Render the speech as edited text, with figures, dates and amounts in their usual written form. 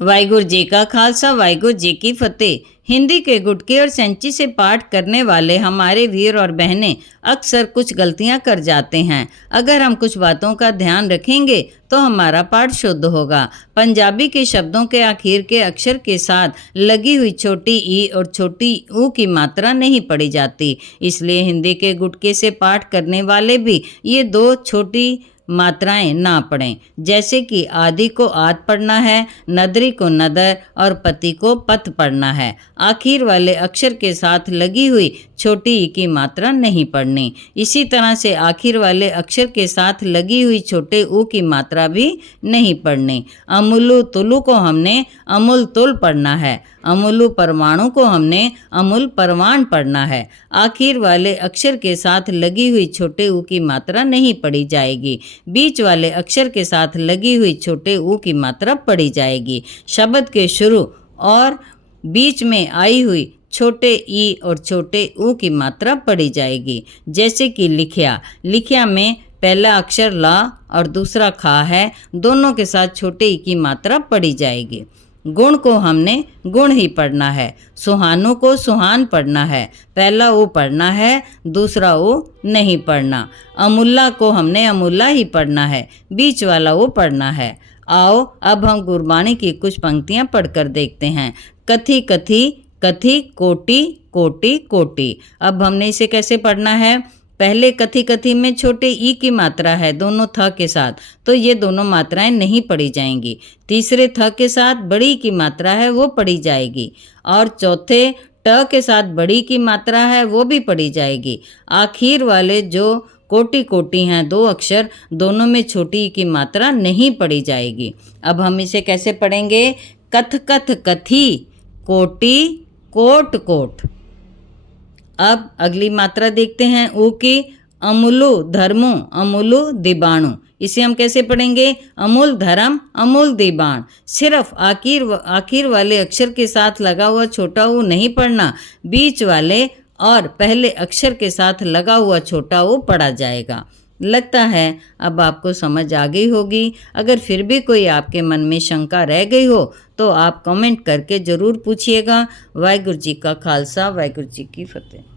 वाहिगुरु जी का खालसा वाहिगुरु जी की फतेह। हिंदी के गुटके और सेंची से पाठ करने वाले हमारे वीर और बहनें अक्सर कुछ गलतियां कर जाते हैं। अगर हम कुछ बातों का ध्यान रखेंगे तो हमारा पाठ शुद्ध होगा। पंजाबी के शब्दों के आखिर के अक्षर के साथ लगी हुई छोटी ई और छोटी ऊ की मात्रा नहीं पढ़ी जाती, इसलिए हिंदी के गुटके से पाठ करने वाले भी ये दो छोटी मात्राएं ना पढ़ें। जैसे कि आदि को आद पढ़ना है, नदरी को नदर और पति को पथ पढ़ना है। आखिर वाले अक्षर के साथ लगी हुई छोटी ई की मात्रा नहीं पढ़नी। इसी तरह से आखिर वाले अक्षर के साथ लगी हुई छोटे ऊ की मात्रा भी नहीं पढ़नी। अमुलु तुलु को हमने अमुल तुल पढ़ना है। अमुलु परमाणु को हमने अमुल परमाण पढ़ना है। आखिर वाले अक्षर के साथ लगी हुई छोटे ऊ की मात्रा नहीं पढ़ी जाएगी। बीच वाले अक्षर के साथ लगी हुई छोटे ऊ की मात्रा पढ़ी जाएगी। शब्द के शुरू और बीच में आई हुई छोटे ई और छोटे ऊ की मात्रा पढ़ी जाएगी। जैसे कि लिखिया, लिखिया में पहला अक्षर ला और दूसरा खा है, दोनों के साथ छोटे ई की मात्रा पढ़ी जाएगी। गुण को हमने गुण ही पढ़ना है। सुहानु को सुहान पढ़ना है, पहला ओ पढ़ना है, दूसरा ओ नहीं पढ़ना। अमुल्ला को हमने अमुल्ला ही पढ़ना है, बीच वाला ओ पढ़ना है। आओ अब हम गुरबाणी की कुछ पंक्तियां पढ़कर देखते हैं। कथी कथी कथी कोटि कोटि कोटि। अब हमने इसे कैसे पढ़ना है? पहले कथी कथी में छोटे ई की मात्रा है दोनों थ के साथ, तो ये दोनों मात्राएं नहीं पढ़ी जाएंगी। तीसरे थ के साथ बड़ी की मात्रा है वो पढ़ी जाएगी, और चौथे ट के साथ बड़ी की मात्रा है वो भी पढ़ी जाएगी। आखिर वाले जो कोटि कोटि हैं दो अक्षर, दोनों में छोटी ई की मात्रा नहीं पढ़ी जाएगी। अब हम इसे कैसे पढ़ेंगे? कथ कथ कथी कोटि कोट कोट। अब अगली मात्रा देखते हैं ऊ की। अमुलु धर्मु अमुलु दिबाणु। इसे हम कैसे पढ़ेंगे? अमूल धर्म अमूल दिबाण। सिर्फ आखिर वाले अक्षर के साथ लगा हुआ छोटा ऊ नहीं पढ़ना, बीच वाले और पहले अक्षर के साथ लगा हुआ छोटा ऊ पढ़ा जाएगा। लगता है अब आपको समझ आ गई होगी। अगर फिर भी कोई आपके मन में शंका रह गई हो तो आप कमेंट करके ज़रूर पूछिएगा। वाहिगुरु जी का खालसा वाहिगुरु जी की फतेह।